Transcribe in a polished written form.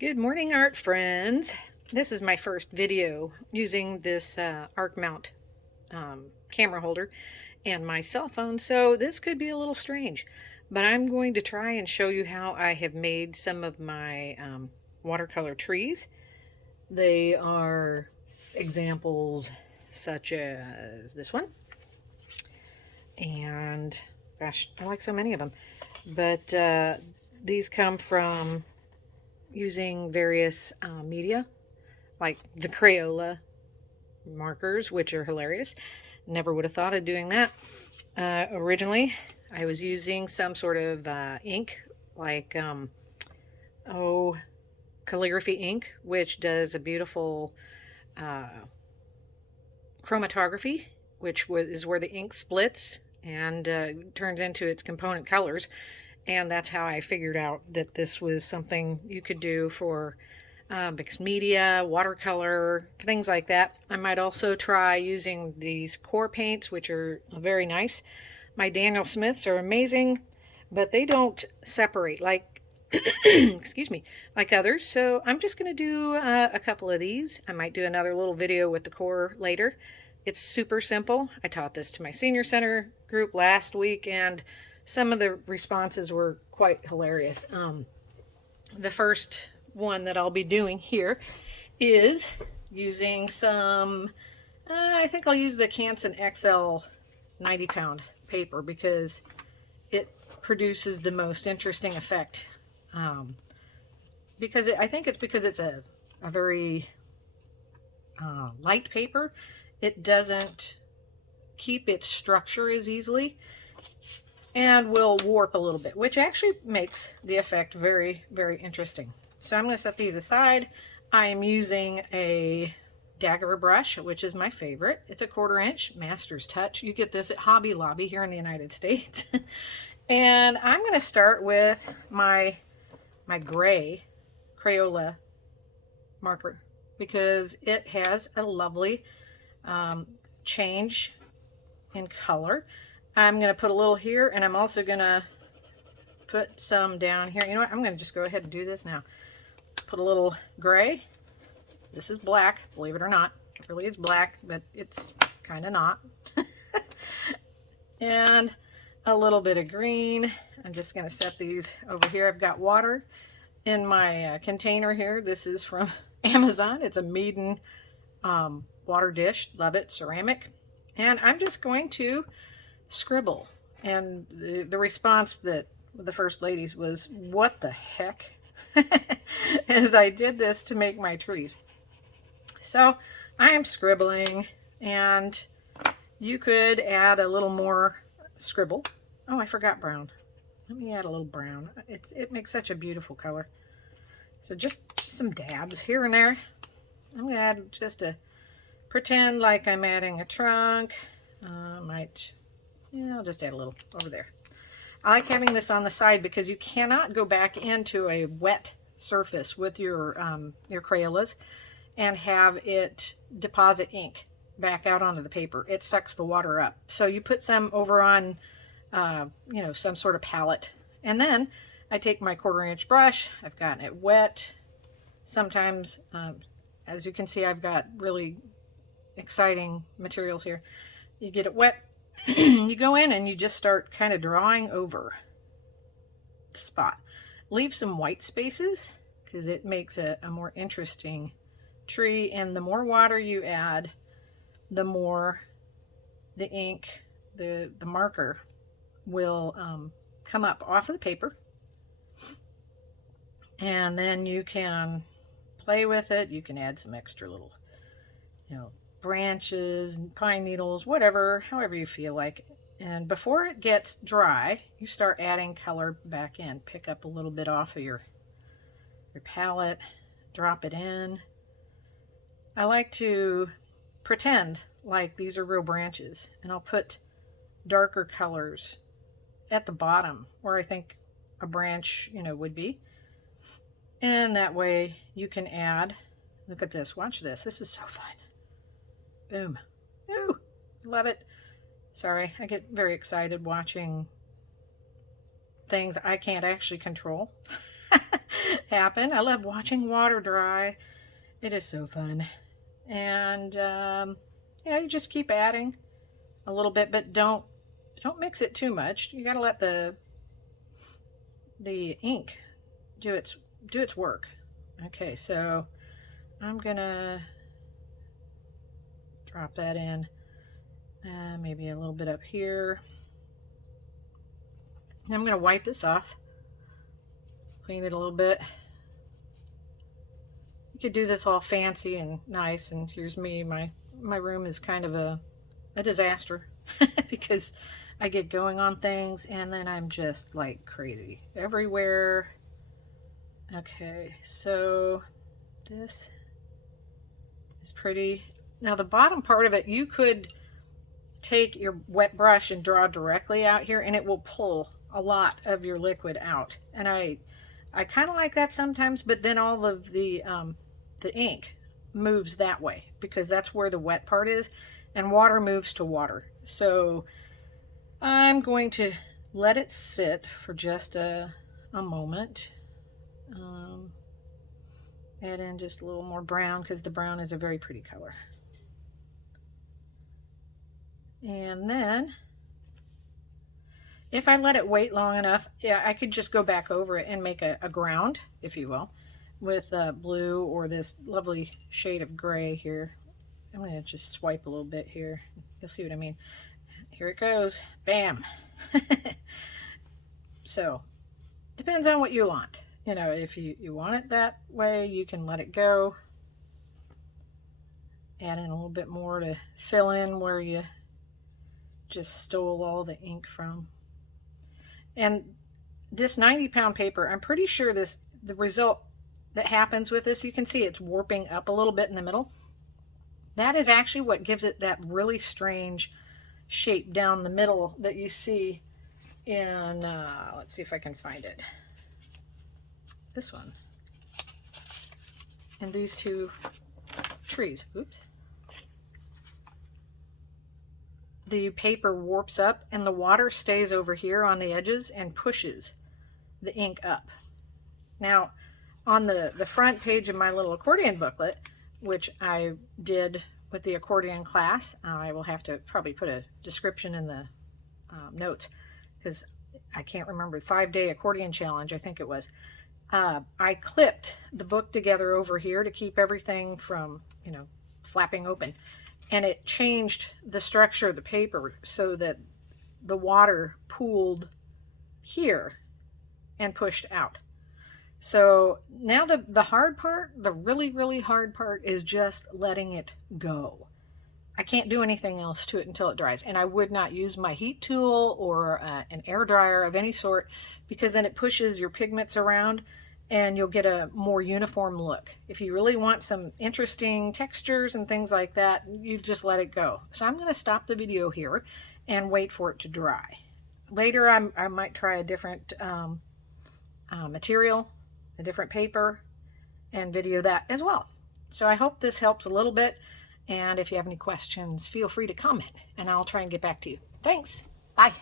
Good morning, art friends. This is my first video using this arc mount camera holder and my cell phone, so this could be a little strange, but I'm going to try and show you how I have made some of my watercolor trees. They are examples such as this one, and gosh, I like so many of them, but these come from using various media like the Crayola markers, which are hilarious. Never would have thought of doing that. Originally, I was using some sort of ink, like calligraphy ink, which does a beautiful chromatography, which is where the ink splits and turns into its component colors. And that's how I figured out that this was something you could do for mixed media, watercolor, things like that. I might also try using these core paints, which are very nice. My Daniel Smiths are amazing, but they don't separate like, excuse me, like others. So I'm just going to do a couple of these. I might do another little video with the core later. It's super simple. I taught this to my senior center group last week, and some of the responses were quite hilarious. The first one that I'll be doing here is using some, I think I'll use the Canson XL 90-pound paper because it produces the most interesting effect. I think it's because it's a very light paper. It doesn't keep its structure as easily and will warp a little bit, which actually makes the effect very, very interesting. So I'm going to set these aside. I am using a Dagger brush, which is my favorite. It's a 1/4 inch Master's Touch. You get this at Hobby Lobby here in the United States. And I'm going to start with my gray Crayola marker because it has a lovely change in color. I'm going to put a little here, and I'm also going to put some down here. You know what? I'm going to just go ahead and do this now. Put a little gray. This is black, believe it or not. It really is black, but it's kind of not. And a little bit of green. I'm just going to set these over here. I've got water in my container here. This is from Amazon. It's a Meeden water dish. Love it. Ceramic. And I'm just going to scribble, and the response that the first ladies was, "What the heck?" as I did this to make my trees. So I am scribbling, and you could add a little more scribble. Oh, I forgot brown. Let me add a little brown. It makes such a beautiful color. So just some dabs here and there. I'm gonna add just a pretend like I'm adding a trunk. I'll just add a little over there. I like having this on the side because you cannot go back into a wet surface with your Crayolas and have it deposit ink back out onto the paper. It sucks the water up. So you put some over on, some sort of palette. And then I take my 1/4 inch brush. I've gotten it wet. Sometimes, as you can see, I've got really exciting materials here. You get it wet. You go in and you just start kind of drawing over the spot. Leave some white spaces because it makes a more interesting tree, and the more water you add, the more the ink, the marker will come up off of the paper, and then you can play with it. You can add some extra little, branches and pine needles, whatever, however you feel like. And before it gets dry, you start adding color back in. Pick up a little bit off of your palette, drop it in. I like to pretend like these are real branches, and I'll put darker colors at the bottom where I think a branch, would be. And that way you can add, look at this, watch this. This is so fun. Boom. Ooh, love it. Sorry, I get very excited watching things I can't actually control. happen. I love watching water dry. It is so fun. And you know, you just keep adding a little bit, but don't mix it too much. You got to let the ink do its work. Okay, so I'm gonna drop that in, maybe a little bit up here. And I'm gonna wipe this off, clean it a little bit. You could do this all fancy and nice, and here's me. My room is kind of a disaster because I get going on things and then I'm just like crazy everywhere. Okay, so this is pretty. Now the bottom part of it, you could take your wet brush and draw directly out here and it will pull a lot of your liquid out. And I kind of like that sometimes, but then all of the ink moves that way because that's where the wet part is, and water moves to water. So I'm going to let it sit for just a moment. Add in just a little more brown because the brown is a very pretty color. And then if I let it wait long enough, yeah, I could just go back over it and make a ground, if you will, with blue or this lovely shade of gray here. I'm going to just swipe a little bit here. You'll see what I mean. Here it goes. Bam. So depends on what you want. You know, if you want it that way, you can let it go. Add in a little bit more to fill in where you just stole all the ink from. And this 90-pound paper, I'm pretty sure the result that happens with this, you can see it's warping up a little bit in the middle. That is actually what gives it that really strange shape down the middle that you see in, let's see if I can find it. This one. And these two trees. Oops. The paper warps up and the water stays over here on the edges and pushes the ink up. Now, on the front page of my little accordion booklet, which I did with the accordion class, I will have to probably put a description in the notes because I can't remember, 5-day accordion challenge, I think it was. I clipped the book together over here to keep everything from, you know, flapping open. And it changed the structure of the paper so that the water pooled here and pushed out. So now the hard part, the really, really hard part is just letting it go. I can't do anything else to it until it dries. And I would not use my heat tool or an air dryer of any sort, because then it pushes your pigments around and you'll get a more uniform look. If you really want some interesting textures and things like that, you just let it go. So I'm going to stop the video here and wait for it to dry. Later I might try a different material, a different paper, and video that as well. So I hope this helps a little bit, and if you have any questions, feel free to comment and I'll try and get back to you. Thanks. Bye.